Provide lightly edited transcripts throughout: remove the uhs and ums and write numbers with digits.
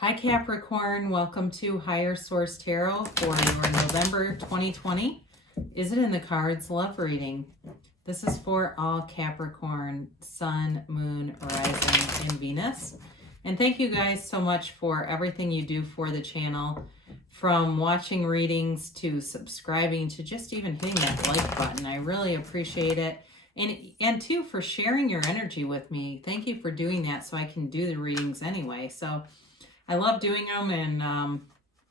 Hi Capricorn, welcome to Higher Source Tarot for your November 2020. Is it in the cards? Love reading. This is for all Capricorn, Sun, Moon, Rising, and Venus. And thank you guys so much for everything you do for the channel, from watching readings to subscribing to just even hitting that like button. I really appreciate it. And too, for sharing your energy with me. Thank you for doing that so I can do the readings anyway. So I love doing them, and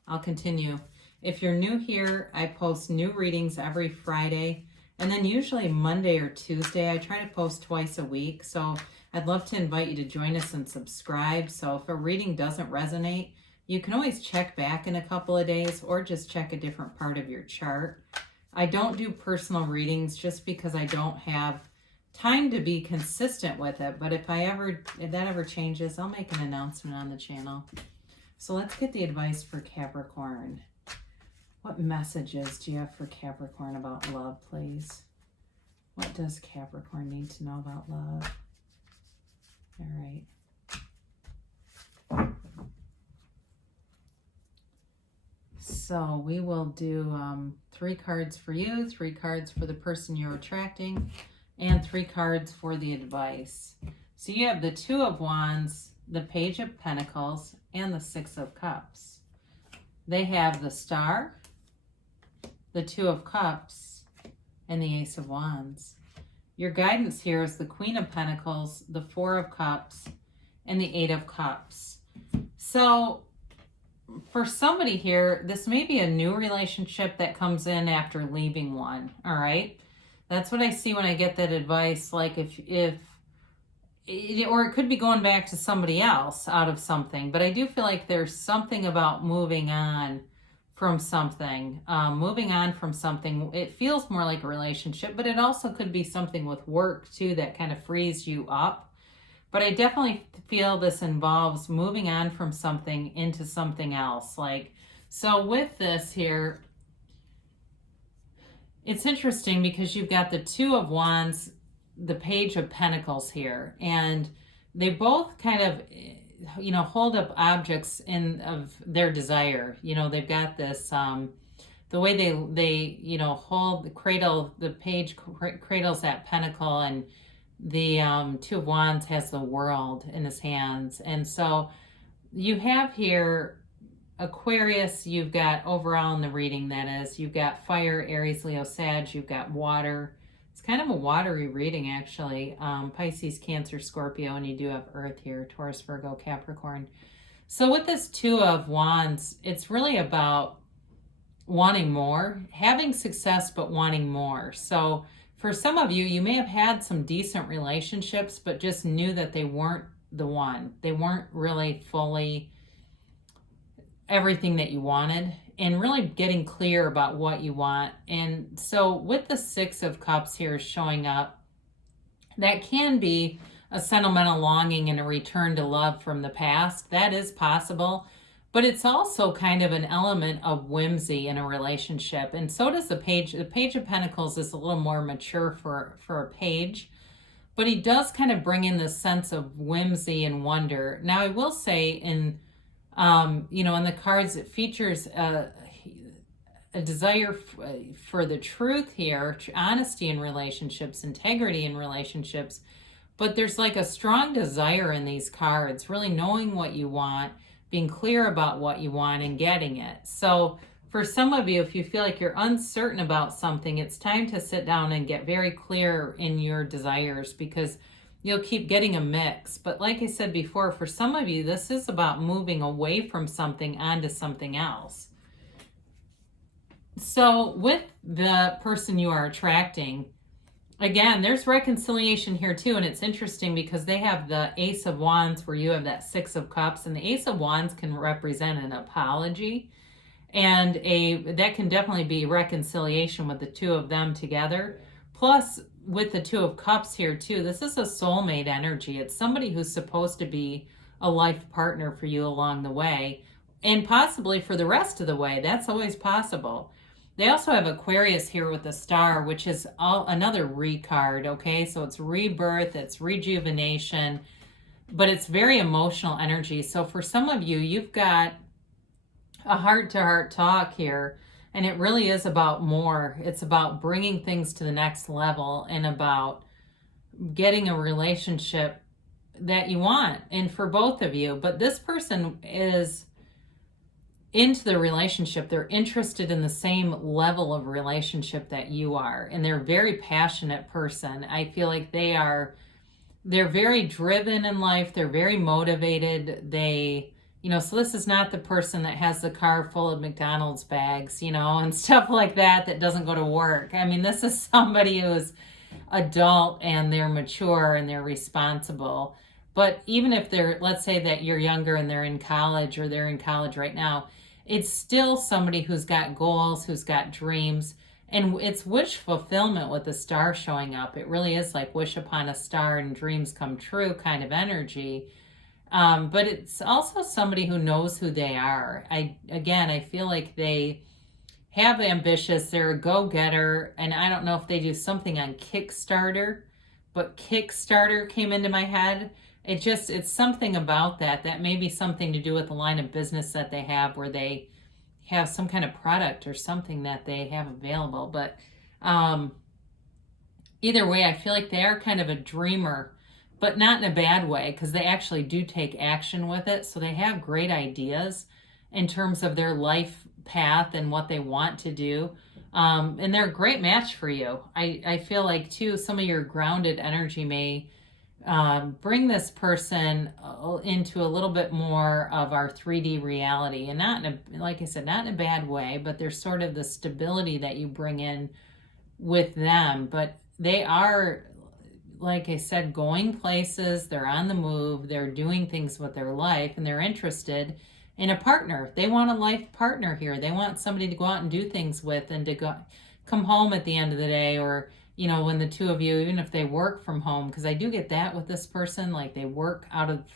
I'll continue. If you're new here, I post new readings every Friday, and then usually Monday or Tuesday. I try to post twice a week, so I'd love to invite you to join us and subscribe. So if a reading doesn't resonate, you can always check back in a couple of days or just check a different part of your chart. I don't do personal readings just because I don't have time to be consistent with it, but if that ever changes, I'll make an announcement on the channel. So let's get the advice for Capricorn. What messages do you have for Capricorn about love, please? What does Capricorn need to know about love? All right. So we will do 3 cards for you, 3 cards for the person you're attracting, and 3 cards for the advice. So you have the 2 of Wands, the Page of Pentacles, and the 6 of Cups. They have the Star, the 2 of Cups, and the Ace of Wands. Your guidance here is the Queen of Pentacles, the 4 of Cups, and the 8 of Cups. So for somebody here, this may be a new relationship that comes in after leaving one, all right? That's what I see when I get that advice, like or it could be going back to somebody else out of something, but I do feel like there's something about moving on from something. It feels more like a relationship, but it also could be something with work too that kind of frees you up. But I definitely feel this involves moving on from something into something else. So with this here, it's interesting because you've got the 2 of Wands, the Page of Pentacles here, and they both kind of, hold up objects of their desire. They've got this, the way they hold the cradle, the page cradles that pentacle, and the 2 of Wands has the world in his hands. And so you have here Aquarius, you've got overall in the reading, that is, you've got fire, Aries, Leo, Sag, you've got water. It's kind of a watery reading, actually. Pisces, Cancer, Scorpio, and you do have Earth here, Taurus, Virgo, Capricorn. So with this 2 of Wands, it's really about wanting more, having success, but wanting more. So for some of you, you may have had some decent relationships, but just knew that they weren't the one. They weren't really fully everything that you wanted, and really getting clear about what you want. And so with the 6 of Cups here showing up, that can be a sentimental longing and a return to love from the past. That is possible, but it's also kind of an element of whimsy in a relationship. And so does the Page. The Page of Pentacles is a little more mature for a page, but he does kind of bring in this sense of whimsy and wonder. Now, I will say in the cards, it features a desire for the truth here, honesty in relationships, integrity in relationships, but there's like a strong desire in these cards, really knowing what you want, being clear about what you want, and getting it. So for some of you, if you feel like you're uncertain about something, it's time to sit down and get very clear in your desires, because you'll keep getting a mix. But like I said before, for some of you, this is about moving away from something onto something else. So with the person you are attracting, again, there's reconciliation here too. And it's interesting because they have the Ace of Wands where you have that 6 of Cups. And the Ace of Wands can represent an apology. And that can definitely be reconciliation with the 2 of them together. Plus, with the 2 of Cups here too, this is a soulmate energy. It's somebody who's supposed to be a life partner for you along the way, and possibly for the rest of the way. That's always possible. They also have Aquarius here with the Star, which is another card, okay? So it's rebirth, it's rejuvenation. but it's very emotional energy. So for some of you, you've got a heart-to-heart talk here, and it really is about more. It's about bringing things to the next level and about getting a relationship that you want, and for both of you. But this person is into the relationship. They're interested in the same level of relationship that you are, and they're a very passionate person. I feel like they're very driven in life. They're very motivated. So this is not the person that has the car full of McDonald's bags, and stuff like that doesn't go to work. I mean, this is somebody who's adult and they're mature and they're responsible. But even if let's say that you're younger and they're in college, or they're in college right now, it's still somebody who's got goals, who's got dreams, and it's wish fulfillment with the star showing up. It really is like wish upon a star and dreams come true kind of energy. But it's also somebody who knows who they are. I feel like they have ambitious, they're a go-getter, and I don't know if they do something on Kickstarter, but Kickstarter came into my head. It's something about that may be something to do with the line of business that they have, where they have some kind of product or something that they have available. But either way, I feel like they are kind of a dreamer, but not in a bad way, because they actually do take action with it. So they have great ideas in terms of their life path and what they want to do. And they're a great match for you. I feel like, too, some of your grounded energy may bring this person into a little bit more of our 3D reality, and like I said, not in a bad way, but there's sort of the stability that you bring in with them. But they are, like I said, going places. They're on the move. They're doing things with their life, and they're interested in a partner. They want a life partner here. They want somebody to go out and do things with, and to come home at the end of the day, or when the two of you, even if they work from home, because I do get that with this person, like they work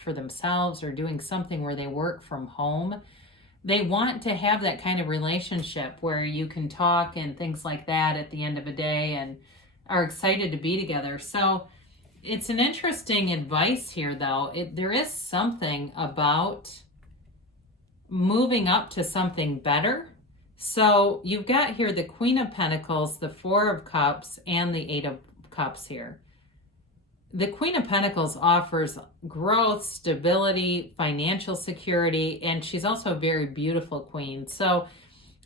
for themselves, or doing something where they work from home. They want to have that kind of relationship where you can talk and things like that at the end of a day, and are excited to be together. So it's an interesting advice here, though. There is something about moving up to something better. So you've got here the Queen of Pentacles, the Four of Cups, and the Eight of Cups here. The Queen of Pentacles offers growth, stability, financial security, and she's also a very beautiful queen. So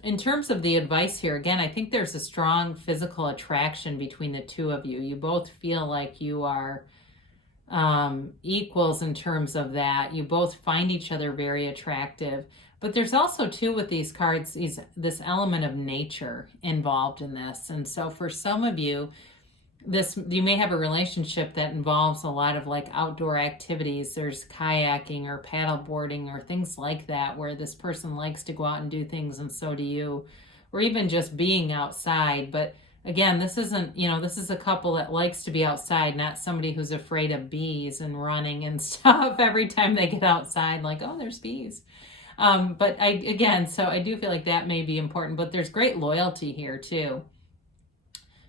in terms of the advice here, again, I think there's a strong physical attraction between the two of you. You both feel like you are equals in terms of that. You both find each other very attractive. But there's also, too, with these cards, this element of nature involved in this. And so for some of you, you may have a relationship that involves a lot of like outdoor activities. There's kayaking or paddle boarding or things like that, where this person likes to go out and do things, and so do you, or even just being outside. But again, this isn't, this is a couple that likes to be outside, not somebody who's afraid of bees and running and stuff every time they get outside, like, oh, there's bees. But I do feel like that may be important, but there's great loyalty here too.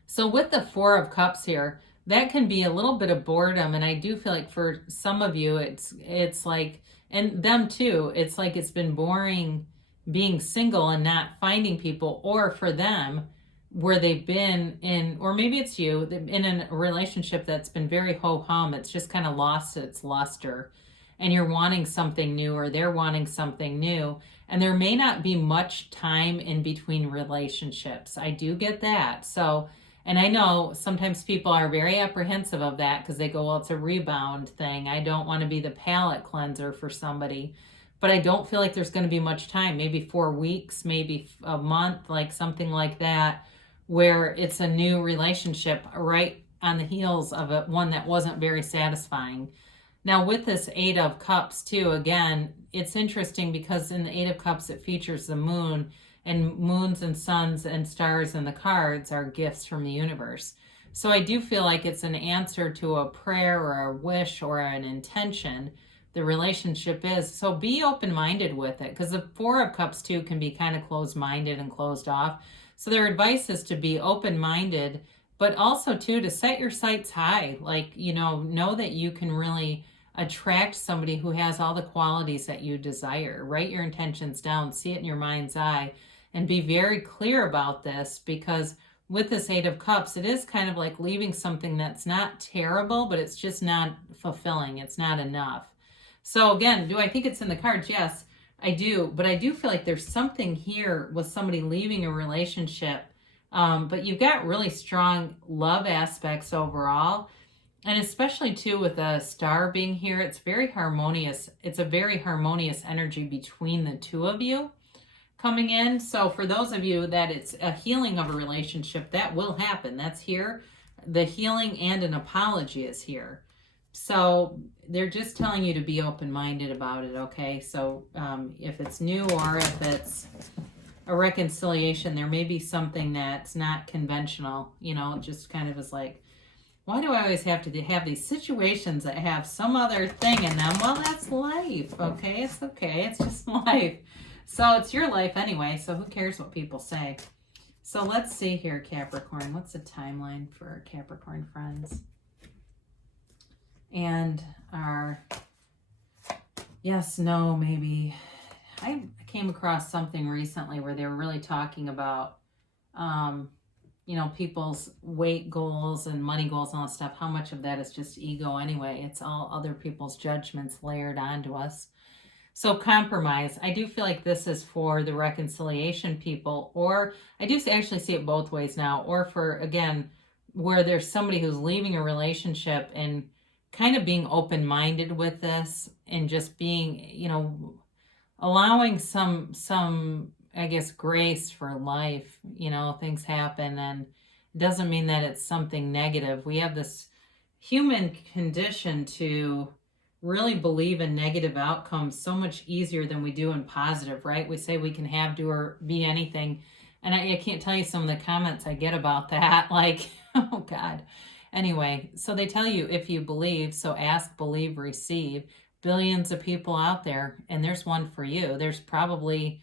So with the Four of Cups here, that can be a little bit of boredom. And I do feel like for some of you, it's like, and them too, it's like it's been boring being single and not finding people, or for them, where they've been in, or maybe it's you, in a relationship that's been very ho-hum. It's just kind of lost its luster, and you're wanting something new, or they're wanting something new. And there may not be much time in between relationships. I do get that. So, and I know sometimes people are very apprehensive of that, because they go, well, it's a rebound thing. I don't want to be the palate cleanser for somebody. But I don't feel like there's going to be much time, maybe 4 weeks, maybe a month, like something like that, where it's a new relationship right on the heels of one that wasn't very satisfying. Now with this Eight of Cups too, again, it's interesting because in the Eight of Cups it features the moon, and moons and suns and stars in the cards are gifts from the universe. So I do feel like it's an answer to a prayer or a wish or an intention. The relationship is. So be open-minded with it, because the Four of Cups too can be kind of closed-minded and closed off. So their advice is to be open-minded, but also too to set your sights high. Like, know that you can really attract somebody who has all the qualities that you desire. Write your intentions down, see it in your mind's eye, and be very clear about this, because with this Eight of Cups, it is kind of like leaving something that's not terrible, but it's just not fulfilling. It's not enough. So again, do I think it's in the cards? Yes, I do. But I do feel like there's something here with somebody leaving a relationship. But you've got really strong love aspects overall. And especially too with the star being here, it's very harmonious. It's a very harmonious energy between the two of you coming in. So for those of you that it's a healing of a relationship, that will happen. That's here. The healing and an apology is here. So they're just telling you to be open-minded about it, okay? So if it's new or if it's a reconciliation, there may be something that's not conventional, you know, it just kind of is like, why do I always have to have these situations that have some other thing in them? Well, that's life, okay? It's okay. It's just life. So it's your life anyway, so who cares what people say? So let's see here, Capricorn. What's the timeline for our Capricorn friends? And our yes, no, maybe. I came across something recently where they were really talking about, you know, people's weight goals and money goals and all that stuff. How much of that is just ego anyway? It's all other people's judgments layered onto us. So compromise. I do feel like this is for the reconciliation people, or I do actually see it both ways now, or for, again, where there's somebody who's leaving a relationship and kind of being open-minded with this and just being, you know, allowing some, I guess, grace for life. You know, things happen and it doesn't mean that it's something negative. We have this human condition to really believe in negative outcomes so much easier than we do in positive, right? We say we can have, do, or be anything. And I can't tell you some of the comments I get about that. Like, oh God. Anyway, so they tell you if you believe, so ask, believe, receive. Billions of people out there, and there's one for you. There's probably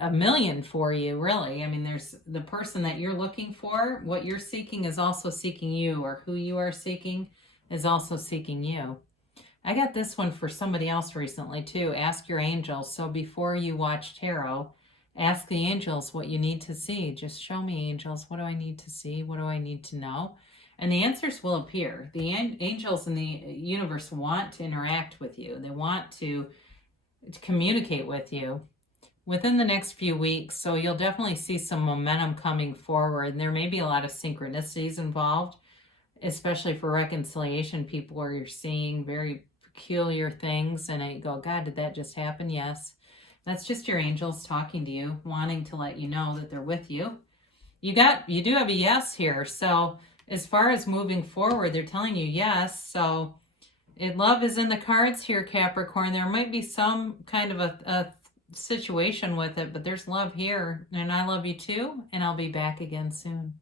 a million for you, really. I mean, there's the person that you're looking for. What you're seeking is also seeking you, or who you are seeking is also seeking you. I got this one for somebody else recently too. Ask your angels. So before you watch tarot, ask the angels what you need to see. Just show me, angels, what do I need to see? What do I need to know? And the answers will appear. The angels in the universe want to interact with you. They want to communicate with you within the next few weeks. So you'll definitely see some momentum coming forward. And there may be a lot of synchronicities involved, especially for reconciliation people where you're seeing very peculiar things. And I go, God, did that just happen? Yes. That's just your angels talking to you, wanting to let you know that they're with you. You do have a yes here. So as far as moving forward, they're telling you yes. So love is in the cards here, Capricorn. There might be some kind of a situation with it, but there's love here. And I love you too. And I'll be back again soon.